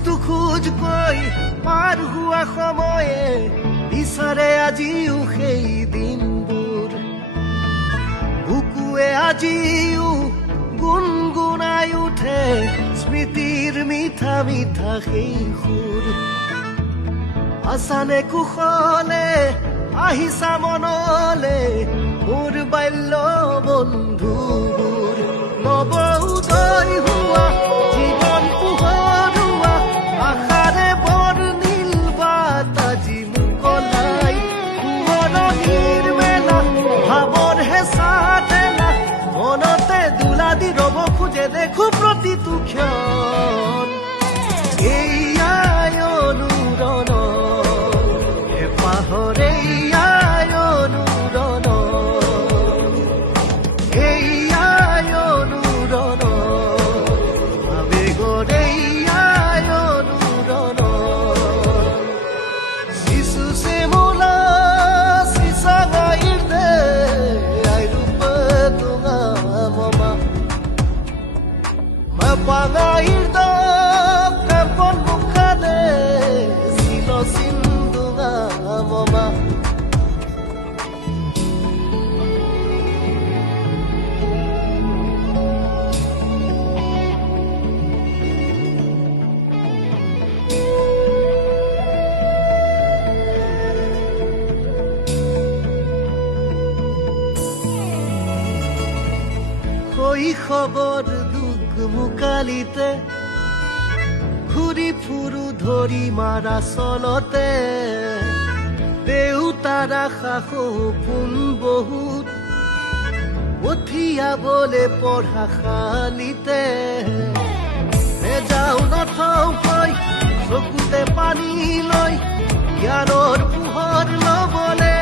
খোজ কৈ পাৰ হোৱা সময়ে বিচাৰে আজিও সেই দিনবোৰ বুকুৱে আজিও গুণগুণাই উঠে স্মৃতিৰ মিঠা মিঠা সেই সুৰ আচানে কুশলে আহিছা মনলে মোৰ বাল্য বন্ধুবোৰ নৱ উদয় হোৱা জীৱন পোহৰুৱা আশাৰে বৰ নীল বাট আজি মুকলাই সোৱৰণিৰ মেলা ভাৱৰ হেঁচা ঠেলা মনতে দোলা দি ৰ'ব খোজে দেখো প্ৰতিটো ক্ষণ এয়াই অনুৰণ হেঁপাহৰে এয়াই অনুৰণ এয়াই অনুৰণ আবেগৰে এয়াই অনুৰণ শিশু শ্যামলা সিসাগাইতে আইৰূপ তুঙা মমা মাপাঙাইৰ কাপন মুখানে ছিল সিন্ধুঙা মমা শৈশৱৰ দুখ মুকালিতে ঘূৰি ফুৰো ধৰি মাৰা চলতে দেউতাৰ আশা সপোন বহুত পঠিয়াবলে পঢ়া শালিতে নেযাও নথও কৈ চকুতে পানী লৈ জ্ঞানৰ পোহৰ লবলে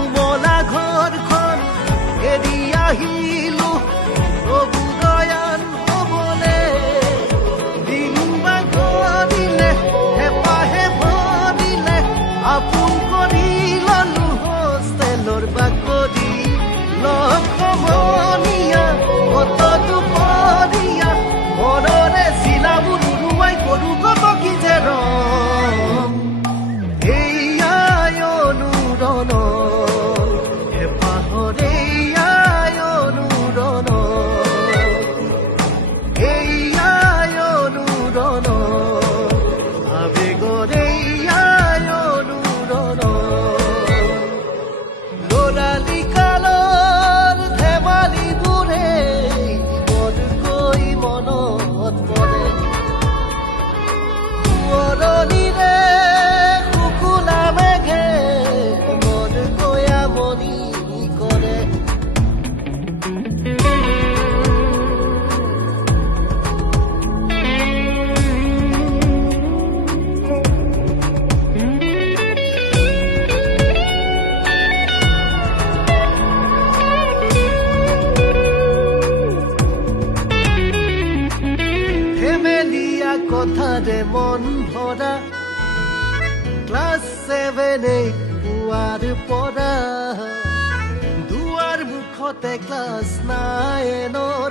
উমলা ঘৰখন এৰি আহিলো প্ৰভু দয়াল হবলে দিন বাগৰিলে হেঁপাহে ভৰিলে আপোন কৰি ললো হোষ্টেলৰ বাকৰি লগ সমনীয়া কত দুপৰীয়া মনৰে চিলাবোৰ উৰুৱাই কৰো কত কি যে ৰং এয়াই অনুৰণ হেঁপাহৰে এয়াই অনুৰণ এয়াই অনুৰণ আবেগৰে এয়াই অনুৰণ ল'ৰালি কালৰ ধেমালিবোৰে বৰকৈ মনত পৰে সোঁৱৰণিৰে শুকুলা মেঘে মনকৈ আমনি কৰে ধেমেলীয়া কথাৰে মন ভৰা ক্লাছ 7-8 পোৱাৰ পৰা দুৱাৰ মুখতে ক্লাছ 9-ৰ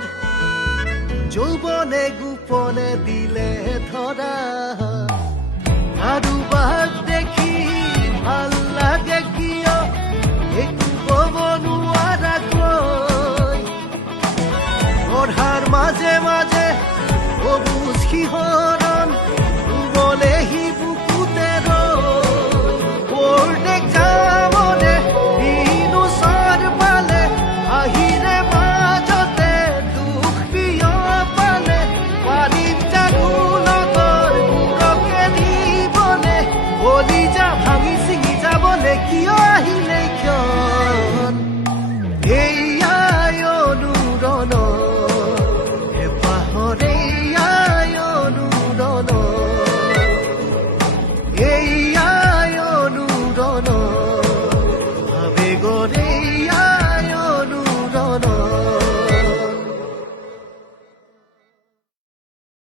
যৌৱনে গোপনে দিলে ধৰা কাৰোবাক দেখি ভাল লাগে কিয় একো ক'ব নোৱাৰাকৈ পঢ়াৰ মাজে মাজে অবুজ শিহৰণ ৰুবলে সি বুকুতে ৰৈ বৰ্ড এক্সামৰে দিন ওচৰ পালে আহিৰে মাজতে দুখ বিয়পালে পানীত জানো লগৰ বুৰকে দিবলে কলিজা ভাঙি ছিঙি যাবলে কিয় আহিলে ক্ষণ এয়াই অনুৰণ হেঁপাহৰে এয়াই অনুৰণ এয়াই অনুৰণ আবেগৰে